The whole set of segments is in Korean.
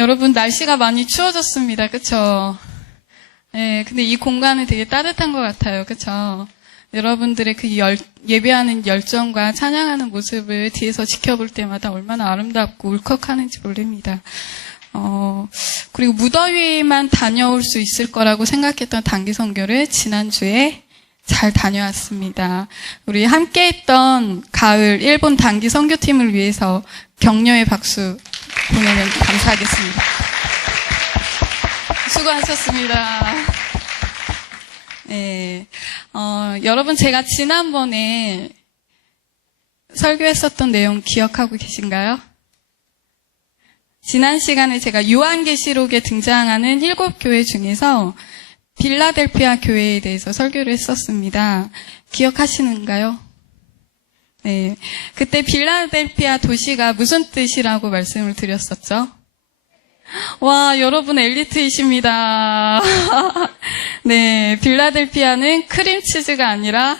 여러분, 날씨가 많이 추워졌습니다. 그쵸? 네, 근데 이 공간은 되게 따뜻한 것 같아요. 그쵸? 여러분들의 그 예배하는 열정과 찬양하는 모습을 뒤에서 지켜볼 때마다 얼마나 아름답고 울컥하는지 모릅니다. 그리고 무더위만 다녀올 수 있을 거라고 생각했던 단기 선교를 지난주에 잘 다녀왔습니다. 우리 함께 했던 가을 일본 단기 선교팀을 위해서 격려의 박수 보내면 감사하겠습니다. 수고하셨습니다. 네, 여러분 제가 지난번에 설교했었던 내용 기억하고 계신가요? 지난 시간에 제가 요한계시록에 등장하는 7교회 중에서 빌라델피아 교회에 대해서 설교를 했었습니다. 기억하시는가요? 네, 그때 빌라델피아 도시가 무슨 뜻이라고 말씀을 드렸었죠? 와, 여러분 엘리트이십니다. 네, 빌라델피아는 크림치즈가 아니라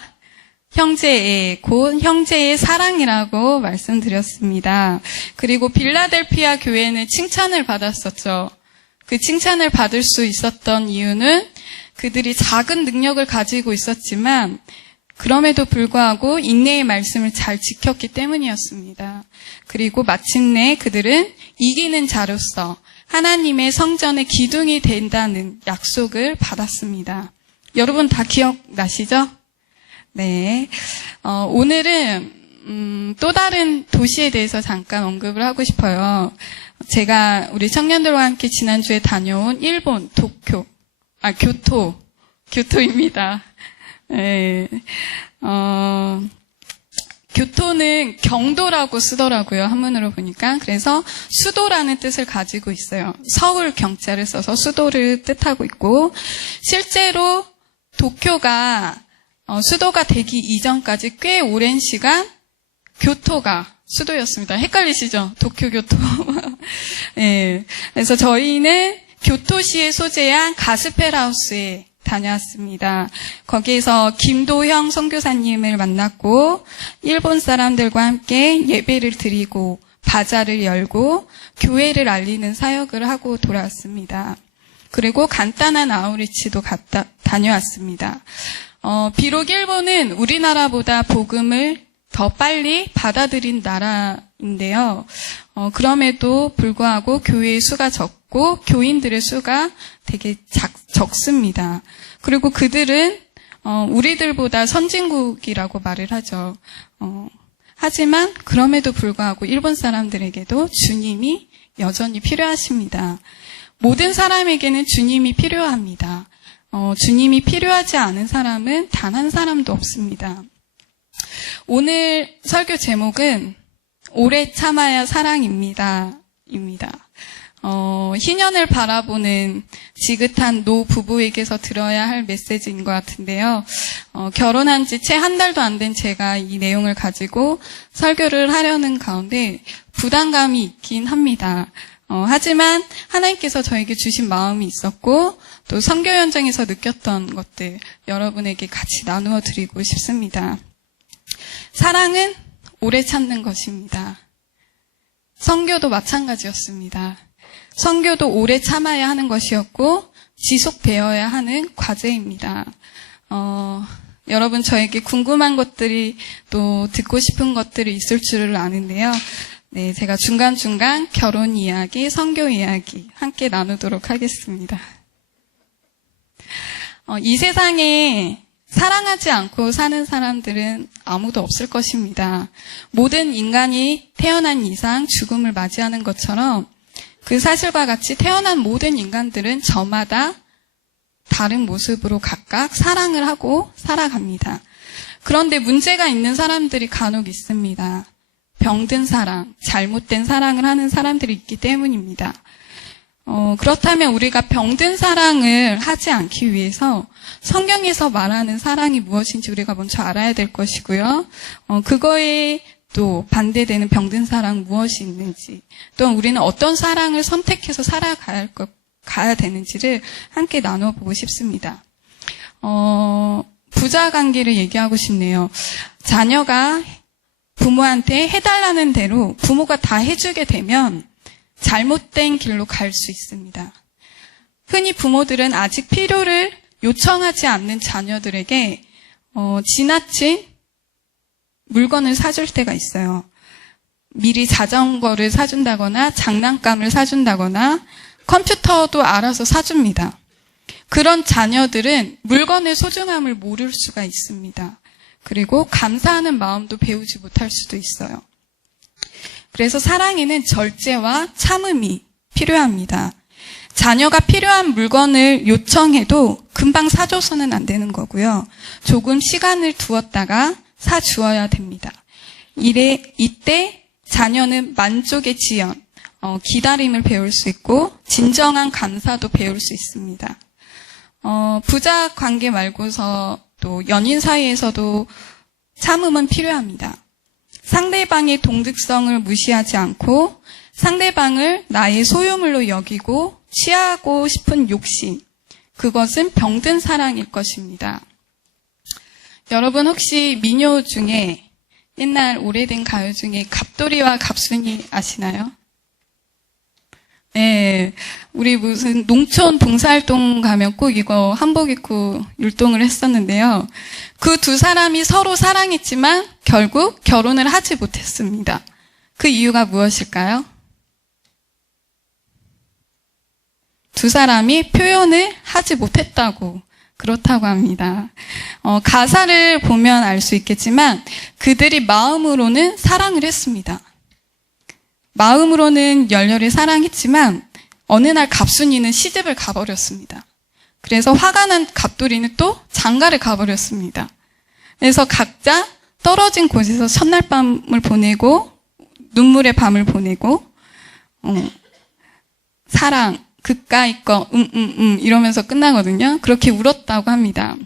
형제의, 곧 형제의 사랑이라고 말씀드렸습니다. 그리고 빌라델피아 교회는 칭찬을 받았었죠. 그 칭찬을 받을 수 있었던 이유는 그들이 작은 능력을 가지고 있었지만 그럼에도 불구하고 인내의 말씀을 잘 지켰기 때문이었습니다. 그리고 마침내 그들은 이기는 자로서 하나님의 성전의 기둥이 된다는 약속을 받았습니다. 여러분 다 기억나시죠? 네. 오늘은 또 다른 도시에 대해서 잠깐 언급을 하고 싶어요. 제가 우리 청년들과 함께 지난주에 다녀온 일본 교토입니다. 네. 교토는 경도라고 쓰더라고요. 한문으로 보니까. 그래서 수도라는 뜻을 가지고 있어요. 서울 경자를 써서 수도를 뜻하고 있고, 실제로 도쿄가 수도가 되기 이전까지 꽤 오랜 시간 교토가 수도였습니다. 헷갈리시죠? 도쿄 교토. 네. 그래서 저희는 교토시에 소재한 가스펠하우스에 다녀왔습니다. 거기에서 김도형 선교사님을 만났고 일본 사람들과 함께 예배를 드리고 바자를 열고 교회를 알리는 사역을 하고 돌아왔습니다. 그리고 간단한 아우리치도 다녀왔습니다. 비록 일본은 우리나라보다 복음을 더 빨리 받아들인 나라인데요. 그럼에도 불구하고 교회의 수가 적고 교인들의 수가 되게 적습니다. 그리고 그들은 우리들보다 선진국이라고 말을 하죠. 하지만 그럼에도 불구하고 일본 사람들에게도 주님이 여전히 필요하십니다. 모든 사람에게는 주님이 필요합니다. 주님이 필요하지 않은 사람은 단 한 사람도 없습니다. 오늘 설교 제목은 오래 참아야 사랑입니다. 희년을 바라보는 지긋한 노 부부에게서 들어야 할 메시지인 것 같은데요. 결혼한 지 채 한 달도 안 된 제가 이 내용을 가지고 설교를 하려는 가운데 부담감이 있긴 합니다. 하지만 하나님께서 저에게 주신 마음이 있었고 또 선교 현장에서 느꼈던 것들 여러분에게 같이 나누어 드리고 싶습니다. 사랑은 오래 참는 것입니다. 선교도 마찬가지였습니다. 선교도 오래 참아야 하는 것이었고 지속되어야 하는 과제입니다. 여러분 저에게 궁금한 것들이 또 듣고 싶은 것들이 있을 줄을 아는데요. 네, 제가 중간중간 결혼 이야기, 선교 이야기 함께 나누도록 하겠습니다. 이 세상에 사랑하지 않고 사는 사람들은 아무도 없을 것입니다. 모든 인간이 태어난 이상 죽음을 맞이하는 것처럼 그 사실과 같이 태어난 모든 인간들은 저마다 다른 모습으로 각각 사랑을 하고 살아갑니다. 그런데 문제가 있는 사람들이 간혹 있습니다. 병든 사랑, 잘못된 사랑을 하는 사람들이 있기 때문입니다. 그렇다면 우리가 병든 사랑을 하지 않기 위해서 성경에서 말하는 사랑이 무엇인지 우리가 먼저 알아야 될 것이고요. 그거에 또 반대되는 병든 사랑 무엇이 있는지, 또한 우리는 어떤 사랑을 선택해서 가야 되는지를 함께 나눠보고 싶습니다. 부자 관계를 얘기하고 싶네요. 자녀가 부모한테 해달라는 대로 부모가 다 해주게 되면 잘못된 길로 갈 수 있습니다. 흔히 부모들은 아직 필요를 요청하지 않는 자녀들에게 지나친 물건을 사줄 때가 있어요. 미리 자전거를 사준다거나 장난감을 사준다거나 컴퓨터도 알아서 사줍니다. 그런 자녀들은 물건의 소중함을 모를 수가 있습니다. 그리고 감사하는 마음도 배우지 못할 수도 있어요. 그래서 사랑에는 절제와 참음이 필요합니다. 자녀가 필요한 물건을 요청해도 금방 사줘서는 안 되는 거고요. 조금 시간을 두었다가 사주어야 됩니다. 이때 자녀는 만족의 지연, 기다림을 배울 수 있고 진정한 감사도 배울 수 있습니다. 부자 관계 말고서 또 연인 사이에서도 참음은 필요합니다. 상대방의 동득성을 무시하지 않고 상대방을 나의 소유물로 여기고 취하고 싶은 욕심, 그것은 병든 사랑일 것입니다. 여러분 혹시 민요 중에 옛날 오래된 가요 중에 갑돌이와 갑순이 아시나요? 네, 우리 무슨 농촌 봉사활동 가면 꼭 이거 한복 입고 율동을 했었는데요. 그 두 사람이 서로 사랑했지만 결국 결혼을 하지 못했습니다. 그 이유가 무엇일까요? 두 사람이 표현을 하지 못했다고 그렇다고 합니다. 가사를 보면 알 수 있겠지만 그들이 마음으로는 사랑을 했습니다. 마음으로는 열렬히 사랑했지만 어느 날 갑순이는 시집을 가버렸습니다. 그래서 화가 난 갑돌이는 또 장가를 가버렸습니다. 그래서 각자 떨어진 곳에서 첫날 밤을 보내고 눈물의 밤을 보내고 사랑 그까이 거 이러면서 끝나거든요. 그렇게 울었다고 합니다.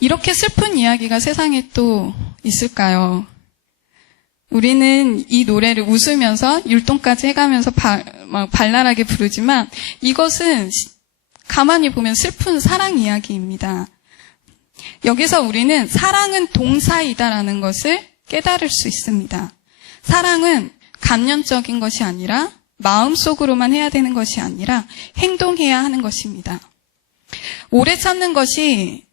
이렇게 슬픈 이야기가 세상에 또 있을까요? 우리는 이 노래를 웃으면서 율동까지 해가면서 발랄하게 부르지만 이것은 가만히 보면 슬픈 사랑 이야기입니다. 여기서 우리는 사랑은 동사이다라는 것을 깨달을 수 있습니다. 사랑은 감정적인 것이 아니라 마음속으로만 해야 되는 것이 아니라 행동해야 하는 것입니다. 오래 참는 것이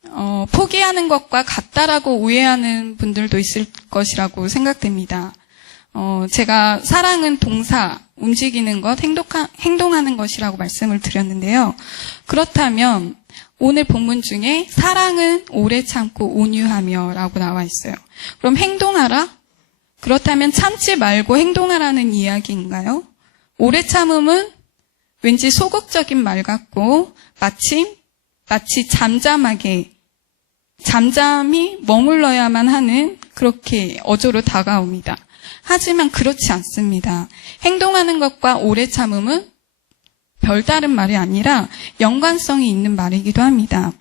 포기하는 것과 같다라고 오해하는 분들도 있을 것이라고 생각됩니다. 제가 사랑은 동사, 움직이는 것, 행동하는 것이라고 말씀을 드렸는데요. 그렇다면 오늘 본문 중에 사랑은 오래 참고 온유하며 라고 나와 있어요. 그럼 행동하라? 그렇다면 참지 말고 행동하라는 이야기인가요? 오래 참음은 왠지 소극적인 말 같고 마치 잠잠히 머물러야만 하는 그렇게 어조로 다가옵니다. 하지만 그렇지 않습니다. 행동하는 것과 오래 참음은 별다른 말이 아니라 연관성이 있는 말이기도 합니다.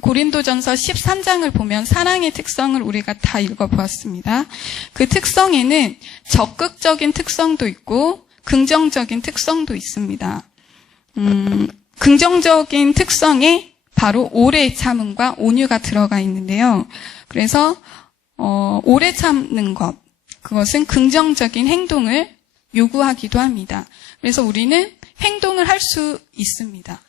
고린도전서 13장을 보면 사랑의 특성을 우리가 다 읽어보았습니다. 그 특성에는 적극적인 특성도 있고 긍정적인 특성도 있습니다. 긍정적인 특성에 바로 오래 참음과 온유가 들어가 있는데요. 그래서 오래 참는 것, 그것은 긍정적인 행동을 요구하기도 합니다. 그래서 우리는 행동을 할 수 있습니다.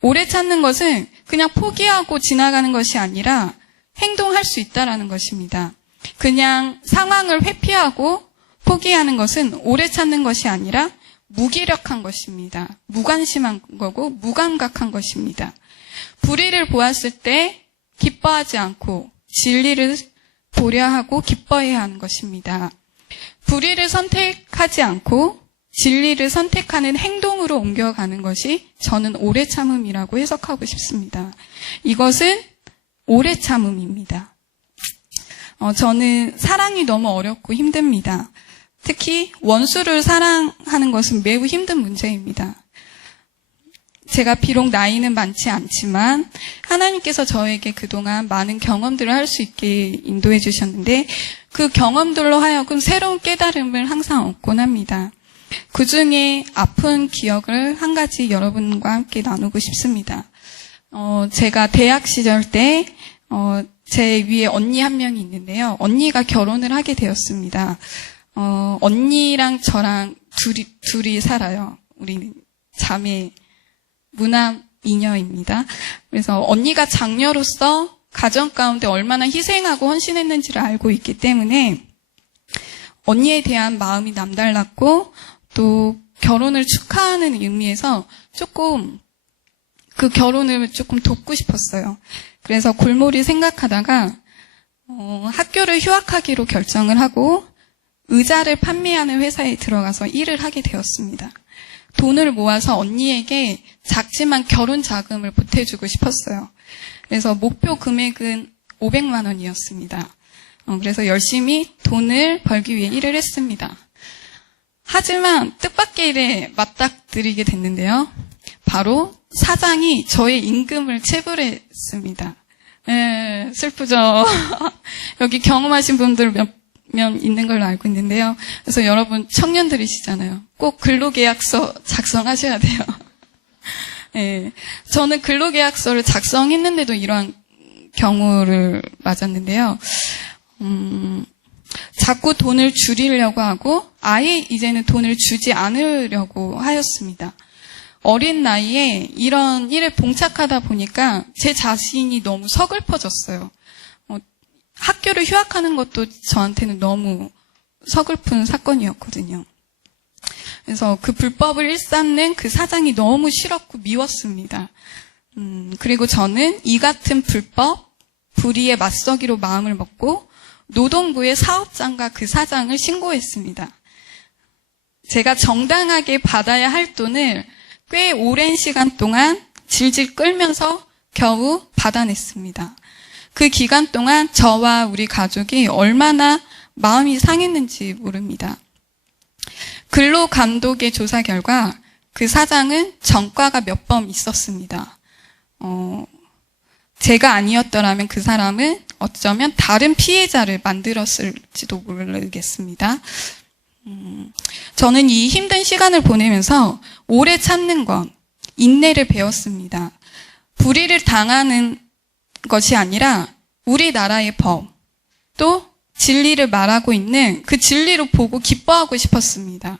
오래 참는 것은 그냥 포기하고 지나가는 것이 아니라 행동할 수 있다라는 것입니다. 그냥 상황을 회피하고 포기하는 것은 오래 참는 것이 아니라 무기력한 것입니다. 무관심한 거고 무감각한 것입니다. 불의를 보았을 때 기뻐하지 않고 진리를 보려 하고 기뻐해야 하는 것입니다. 불의를 선택하지 않고 진리를 선택하는 행동으로 옮겨가는 것이 저는 오래 참음이라고 해석하고 싶습니다. 이것은 오래 참음입니다. 저는 사랑이 너무 어렵고 힘듭니다. 특히 원수를 사랑하는 것은 매우 힘든 문제입니다. 제가 비록 나이는 많지 않지만 하나님께서 저에게 그동안 많은 경험들을 할 수 있게 인도해 주셨는데 그 경험들로 하여금 새로운 깨달음을 항상 얻곤 합니다. 그 중에 아픈 기억을 한 가지 여러분과 함께 나누고 싶습니다. 제가 대학 시절 때 제 위에 언니 한 명이 있는데요. 언니가 결혼을 하게 되었습니다. 언니랑 저랑 둘이 살아요. 우리는 자매 무남 이녀입니다. 그래서 언니가 장녀로서 가정 가운데 얼마나 희생하고 헌신했는지를 알고 있기 때문에 언니에 대한 마음이 남달랐고 또 결혼을 축하하는 의미에서 조금 그 결혼을 조금 돕고 싶었어요. 그래서 골몰이 생각하다가 학교를 휴학하기로 결정을 하고 의자를 판매하는 회사에 들어가서 일을 하게 되었습니다. 돈을 모아서 언니에게 작지만 결혼 자금을 보태주고 싶었어요. 그래서 목표 금액은 500만 원이었습니다. 그래서 열심히 돈을 벌기 위해 일을 했습니다. 하지만 뜻밖의 일에 맞닥뜨리게 됐는데요. 바로 사장이 저의 임금을 체불했습니다. 슬프죠. 여기 경험하신 분들 몇 명 있는 걸로 알고 있는데요. 그래서 여러분 청년들이시잖아요. 꼭 근로계약서 작성하셔야 돼요. 네, 저는 근로계약서를 작성했는데도 이러한 경우를 맞았는데요. 자꾸 돈을 줄이려고 하고 아예 이제는 돈을 주지 않으려고 하였습니다. 어린 나이에 이런 일에 봉착하다 보니까 제 자신이 너무 서글퍼졌어요. 학교를 휴학하는 것도 저한테는 너무 서글픈 사건이었거든요. 그래서 그 불법을 일삼는 그 사장이 너무 싫었고 미웠습니다. 그리고 저는 이 같은 불법, 불의에 맞서기로 마음을 먹고 노동부의 사업장과 그 사장을 신고했습니다. 제가 정당하게 받아야 할 돈을 꽤 오랜 시간 동안 질질 끌면서 겨우 받아냈습니다. 그 기간 동안 저와 우리 가족이 얼마나 마음이 상했는지 모릅니다. 근로감독의 조사 결과 그 사장은 전과가 몇 번 있었습니다. 제가 아니었더라면 그 사람은 어쩌면 다른 피해자를 만들었을지도 모르겠습니다. 저는 이 힘든 시간을 보내면서 오래 참는 것, 인내를 배웠습니다. 불의를 당하는 것이 아니라 우리나라의 법, 또 진리를 말하고 있는 그 진리로 보고 기뻐하고 싶었습니다.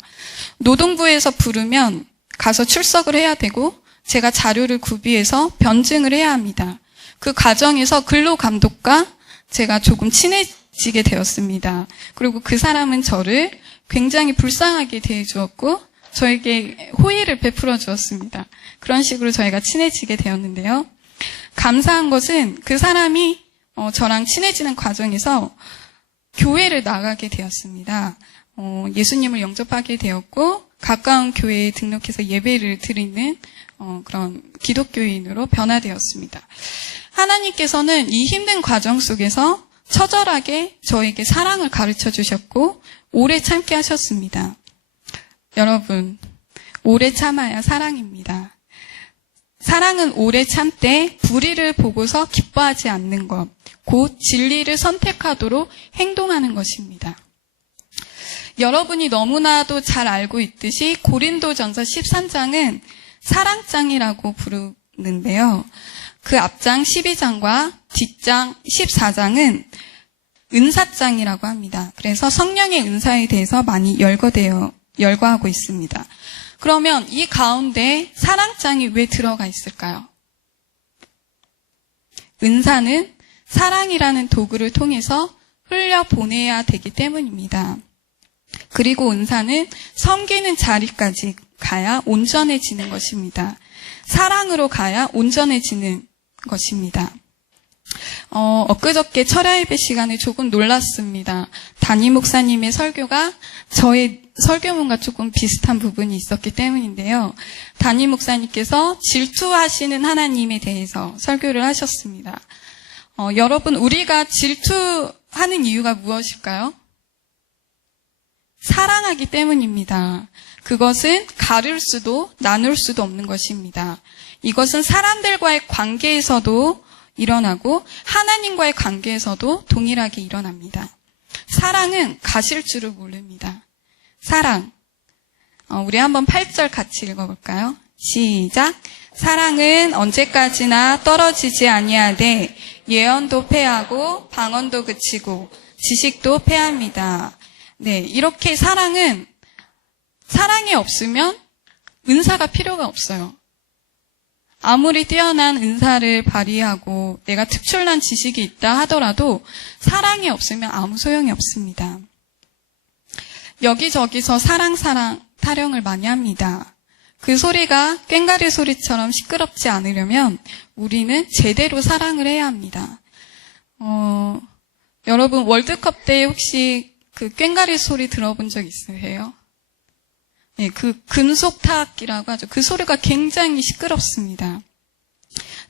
노동부에서 부르면 가서 출석을 해야 되고 제가 자료를 구비해서 변증을 해야 합니다. 그 과정에서 근로감독과 제가 조금 친해지게 되었습니다. 그리고 그 사람은 저를 굉장히 불쌍하게 대해주었고 저에게 호의를 베풀어 주었습니다. 그런 식으로 저희가 친해지게 되었는데요. 감사한 것은 그 사람이 저랑 친해지는 과정에서 교회를 나가게 되었습니다. 예수님을 영접하게 되었고 가까운 교회에 등록해서 예배를 드리는 그런 기독교인으로 변화되었습니다. 하나님께서는 이 힘든 과정 속에서 처절하게 저에게 사랑을 가르쳐 주셨고 오래 참게 하셨습니다. 여러분, 오래 참아야 사랑입니다. 사랑은 오래 참되 불의를 보고서 기뻐하지 않는 것, 곧 진리를 선택하도록 행동하는 것입니다. 여러분이 너무나도 잘 알고 있듯이 고린도전서 13장은 사랑장이라고 부르는데요. 그 앞장 12장과 뒷장 14장은 은사장이라고 합니다. 그래서 성령의 은사에 대해서 많이 열거하고 있습니다. 그러면 이 가운데 사랑장이 왜 들어가 있을까요? 은사는 사랑이라는 도구를 통해서 흘려보내야 되기 때문입니다. 그리고 은사는 섬기는 자리까지 가야 온전해지는 것입니다. 사랑으로 가야 온전해지는 것입니다. 엊그저께 철야 예배 시간에 조금 놀랐습니다. 담임 목사님의 설교가 저의 설교문과 조금 비슷한 부분이 있었기 때문인데요. 담임 목사님께서 질투하시는 하나님에 대해서 설교를 하셨습니다. 여러분, 우리가 질투하는 이유가 무엇일까요? 사랑하기 때문입니다. 그것은 가릴 수도 나눌 수도 없는 것입니다. 이것은 사람들과의 관계에서도 일어나고 하나님과의 관계에서도 동일하게 일어납니다. 사랑은 가실 줄을 모릅니다. 사랑. 우리 한번 8절 같이 읽어볼까요? 시작. 사랑은 언제까지나 떨어지지 아니하되 예언도 패하고 방언도 그치고 지식도 패합니다. 네, 이렇게 사랑이 없으면 은사가 필요가 없어요. 아무리 뛰어난 은사를 발휘하고 내가 특출난 지식이 있다 하더라도 사랑이 없으면 아무 소용이 없습니다. 여기저기서 사랑 타령을 많이 합니다. 그 소리가 꽹과리 소리처럼 시끄럽지 않으려면 우리는 제대로 사랑을 해야 합니다. 여러분 월드컵 때 혹시 그 꽹과리 소리 들어본 적 있으세요? 네, 그 금속타악기라고 하죠. 그 소리가 굉장히 시끄럽습니다.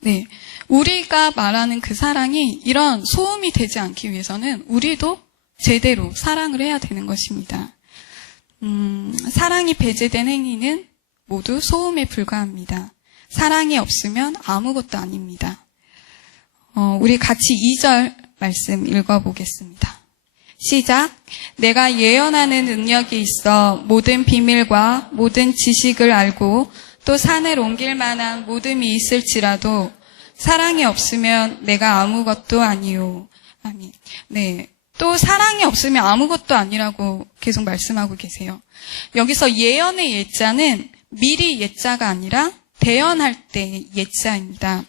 네, 우리가 말하는 그 사랑이 이런 소음이 되지 않기 위해서는 우리도 제대로 사랑을 해야 되는 것입니다. 사랑이 배제된 행위는 모두 소음에 불과합니다. 사랑이 없으면 아무것도 아닙니다. 우리 같이 2절 말씀 읽어보겠습니다. 시작. 내가 예언하는 능력이 있어 모든 비밀과 모든 지식을 알고 또 산을 옮길 만한 모듬이 있을지라도 사랑이 없으면 내가 아무것도 아니요. 아멘. 네. 또 사랑이 없으면 아무것도 아니라고 계속 말씀하고 계세요. 여기서 예언의 예자는 미리 예자가 아니라 대언할 때 예자입니다.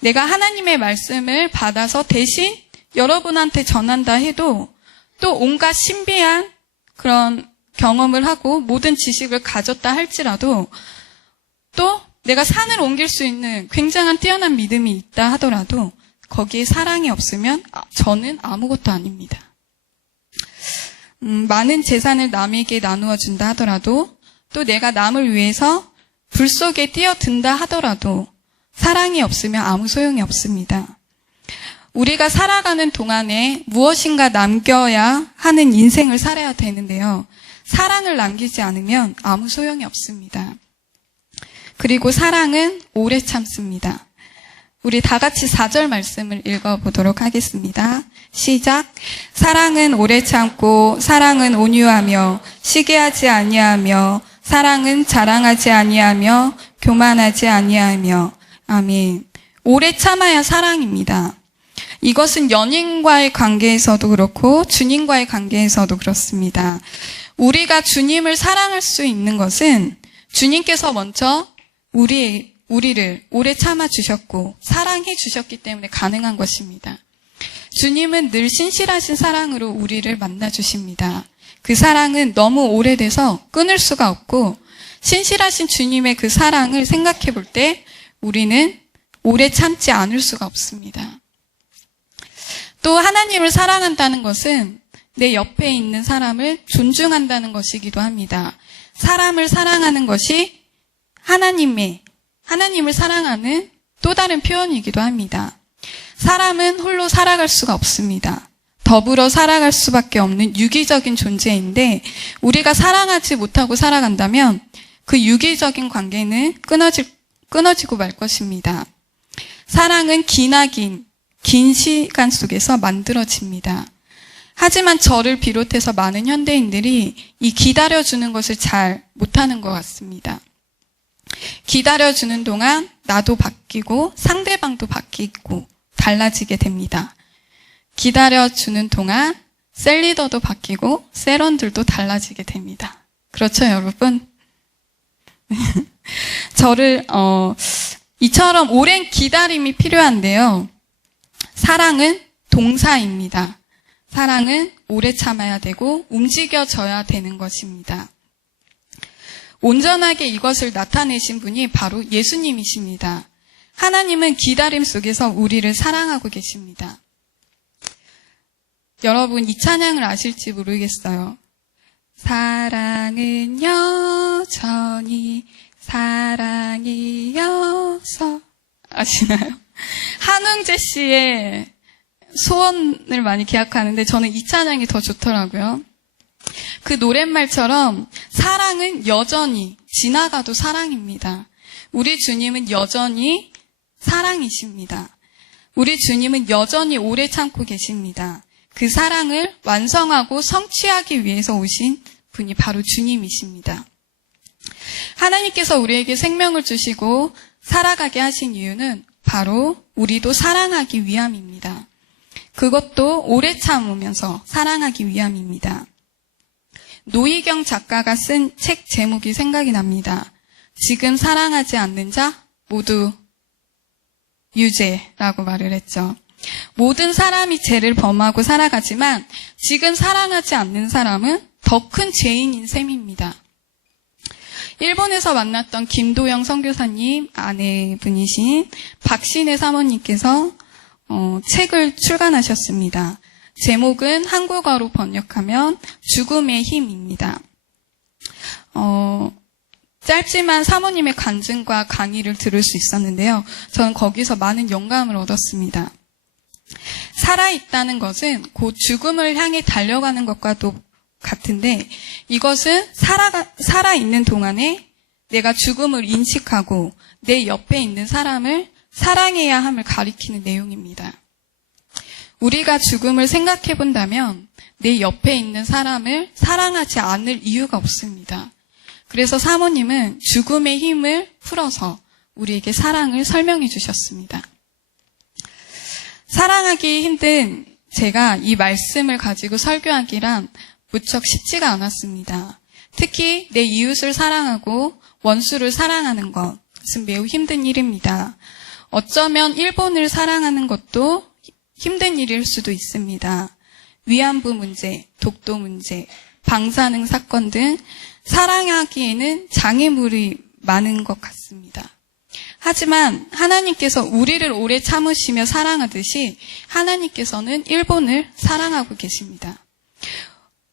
내가 하나님의 말씀을 받아서 대신 여러분한테 전한다 해도 또 온갖 신비한 그런 경험을 하고 모든 지식을 가졌다 할지라도 또 내가 산을 옮길 수 있는 굉장한 뛰어난 믿음이 있다 하더라도 거기에 사랑이 없으면 저는 아무것도 아닙니다. 많은 재산을 남에게 나누어 준다 하더라도 또 내가 남을 위해서 불 속에 뛰어든다 하더라도 사랑이 없으면 아무 소용이 없습니다. 우리가 살아가는 동안에 무엇인가 남겨야 하는 인생을 살아야 되는데요. 사랑을 남기지 않으면 아무 소용이 없습니다. 그리고 사랑은 오래 참습니다. 우리 다 같이 4절 말씀을 읽어보도록 하겠습니다. 시작. 사랑은 오래 참고 사랑은 온유하며 시기하지 아니하며 사랑은 자랑하지 아니하며 교만하지 아니하며. 아멘. 오래 참아야 사랑입니다. 이것은 연인과의 관계에서도 그렇고 주님과의 관계에서도 그렇습니다. 우리가 주님을 사랑할 수 있는 것은 주님께서 먼저 우리를 오래 참아주셨고 사랑해 주셨기 때문에 가능한 것입니다. 주님은 늘 신실하신 사랑으로 우리를 만나주십니다. 그 사랑은 너무 오래돼서 끊을 수가 없고 신실하신 주님의 그 사랑을 생각해 볼 때 우리는 오래 참지 않을 수가 없습니다. 또 하나님을 사랑한다는 것은 내 옆에 있는 사람을 존중한다는 것이기도 합니다. 사람을 사랑하는 것이 하나님을 사랑하는 또 다른 표현이기도 합니다. 사람은 홀로 살아갈 수가 없습니다. 더불어 살아갈 수밖에 없는 유기적인 존재인데 우리가 사랑하지 못하고 살아간다면 그 유기적인 관계는 끊어지고 말 것입니다. 사랑은 긴 시간 속에서 만들어집니다. 하지만 저를 비롯해서 많은 현대인들이 이 기다려주는 것을 잘 못하는 것 같습니다. 기다려주는 동안 나도 바뀌고 상대방도 바뀌고 달라지게 됩니다. 기다려주는 동안 셀리더도 바뀌고 세런들도 달라지게 됩니다. 그렇죠, 여러분? 이처럼 오랜 기다림이 필요한데요. 사랑은 동사입니다. 사랑은 오래 참아야 되고 움직여져야 되는 것입니다. 온전하게 이것을 나타내신 분이 바로 예수님이십니다. 하나님은 기다림 속에서 우리를 사랑하고 계십니다. 여러분 이 찬양을 아실지 모르겠어요. 사랑은 여전히 사랑이어서 아시나요? 한웅재 씨의 소원을 많이 기약하는데 저는 이 찬양이 더 좋더라고요. 그 노랫말처럼 사랑은 여전히 지나가도 사랑입니다. 우리 주님은 여전히 사랑이십니다. 우리 주님은 여전히 오래 참고 계십니다. 그 사랑을 완성하고 성취하기 위해서 오신 분이 바로 주님이십니다. 하나님께서 우리에게 생명을 주시고 살아가게 하신 이유는 바로 우리도 사랑하기 위함입니다. 그것도 오래 참으면서 사랑하기 위함입니다. 노희경 작가가 쓴 책 제목이 생각이 납니다. 지금 사랑하지 않는 자 모두 유죄라고 말을 했죠. 모든 사람이 죄를 범하고 살아가지만 지금 사랑하지 않는 사람은 더 큰 죄인인 셈입니다. 일본에서 만났던 김도영 선교사님 아내분이신 박신혜 사모님께서 책을 출간하셨습니다. 제목은 한국어로 번역하면 죽음의 힘입니다. 짧지만 사모님의 간증과 강의를 들을 수 있었는데요. 저는 거기서 많은 영감을 얻었습니다. 살아있다는 것은 곧 죽음을 향해 달려가는 것과도 같은데 이것은 살아있는 동안에 내가 죽음을 인식하고 내 옆에 있는 사람을 사랑해야 함을 가리키는 내용입니다. 우리가 죽음을 생각해 본다면 내 옆에 있는 사람을 사랑하지 않을 이유가 없습니다. 그래서 사모님은 죽음의 힘을 풀어서 우리에게 사랑을 설명해 주셨습니다. 사랑하기 힘든 제가 이 말씀을 가지고 설교하기란 무척 쉽지가 않았습니다. 특히 내 이웃을 사랑하고 원수를 사랑하는 것은 매우 힘든 일입니다. 어쩌면 일본을 사랑하는 것도 힘든 일일 수도 있습니다. 위안부 문제, 독도 문제, 방사능 사건 등 사랑하기에는 장애물이 많은 것 같습니다. 하지만 하나님께서 우리를 오래 참으시며 사랑하듯이 하나님께서는 일본을 사랑하고 계십니다.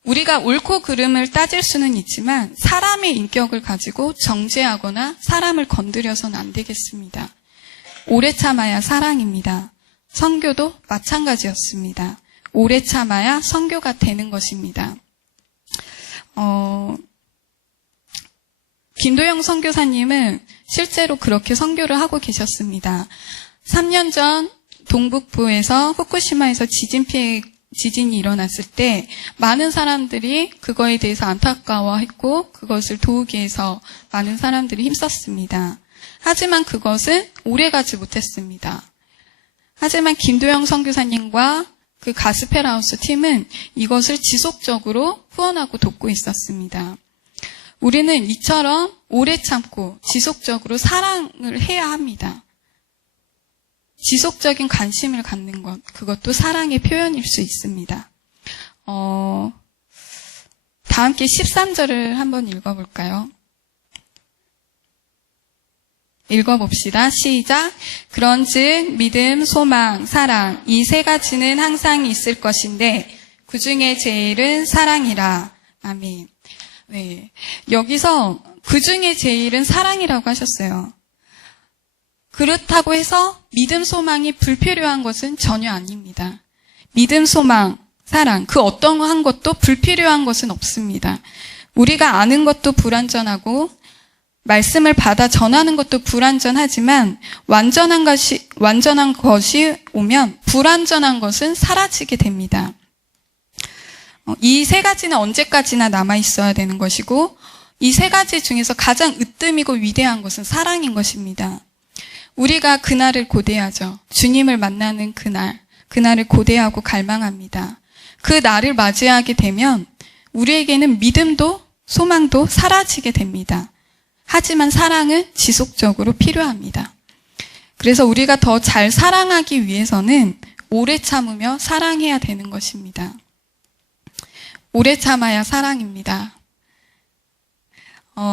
우리가 옳고 그름을 따질 수는 있지만 사람의 인격을 가지고 정죄하거나 사람을 건드려서는 안 되겠습니다. 오래 참아야 사랑입니다. 선교도 마찬가지였습니다. 오래 참아야 선교가 되는 것입니다. 김도영 선교사님은 실제로 그렇게 선교를 하고 계셨습니다. 3년 전 동북부에서 후쿠시마에서 지진이 일어났을 때 많은 사람들이 그거에 대해서 안타까워했고 그것을 도우기 위해서 많은 사람들이 힘썼습니다. 하지만 그것은 오래가지 못했습니다. 하지만 김도영 선교사님과 그 가스펠하우스 팀은 이것을 지속적으로 후원하고 돕고 있었습니다. 우리는 이처럼 오래 참고 지속적으로 사랑을 해야 합니다. 지속적인 관심을 갖는 것, 그것도 사랑의 표현일 수 있습니다. 다 함께 13절을 한번 읽어볼까요? 읽어봅시다. 시작. 그런즉 믿음, 소망, 사랑 이 세 가지는 항상 있을 것인데 그 중에 제일은 사랑이라. 아멘. 네, 여기서 그 중에 제일은 사랑이라고 하셨어요. 그렇다고 해서 믿음, 소망이 불필요한 것은 전혀 아닙니다. 믿음, 소망, 사랑 그 어떠한 것도 불필요한 것은 없습니다. 우리가 아는 것도 불완전하고 말씀을 받아 전하는 것도 불완전하지만 완전한 것이 오면 불완전한 것은 사라지게 됩니다. 이 세 가지는 언제까지나 남아 있어야 되는 것이고 이 세 가지 중에서 가장 으뜸이고 위대한 것은 사랑인 것입니다. 우리가 그날을 고대하죠. 주님을 만나는 그날을 고대하고 갈망합니다. 그 날을 맞이하게 되면 우리에게는 믿음도 소망도 사라지게 됩니다. 하지만 사랑은 지속적으로 필요합니다. 그래서 우리가 더 잘 사랑하기 위해서는 오래 참으며 사랑해야 되는 것입니다. 오래 참아야 사랑입니다.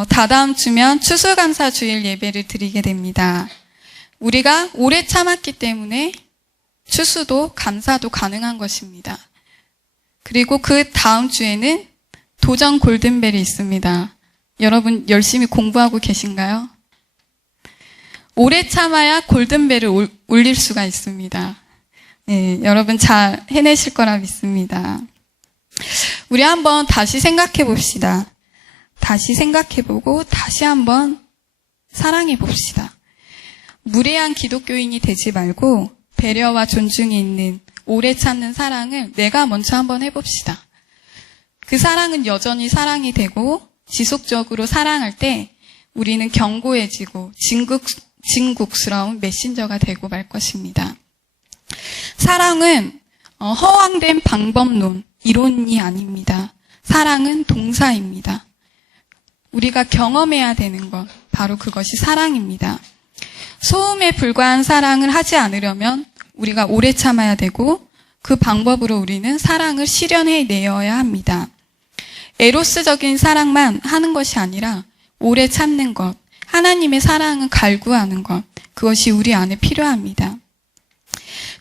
다다음 주면 추수감사 주일 예배를 드리게 됩니다. 우리가 오래 참았기 때문에 추수도 감사도 가능한 것입니다. 그리고 그 다음 주에는 도전 골든벨이 있습니다. 여러분 열심히 공부하고 계신가요? 오래 참아야 골든벨을 울릴 수가 있습니다. 네, 여러분 잘 해내실 거라 믿습니다. 우리 한번 다시 생각해 봅시다. 다시 생각해보고 다시 한번 사랑해 봅시다. 무례한 기독교인이 되지 말고 배려와 존중이 있는 오래 참는 사랑을 내가 먼저 한번 해봅시다. 그 사랑은 여전히 사랑이 되고 지속적으로 사랑할 때 우리는 견고해지고 진국스러운 메신저가 되고 말 것입니다. 사랑은 허황된 방법론, 이론이 아닙니다. 사랑은 동사입니다. 우리가 경험해야 되는 것, 바로 그것이 사랑입니다. 소음에 불과한 사랑을 하지 않으려면 우리가 오래 참아야 되고 그 방법으로 우리는 사랑을 실현해내어야 합니다. 에로스적인 사랑만 하는 것이 아니라 오래 참는 것, 하나님의 사랑을 갈구하는 것, 그것이 우리 안에 필요합니다.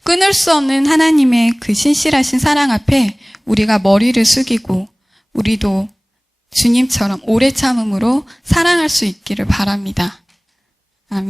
끊을 수 없는 하나님의 그 신실하신 사랑 앞에 우리가 머리를 숙이고 우리도 주님처럼 오래 참음으로 사랑할 수 있기를 바랍니다. 아멘.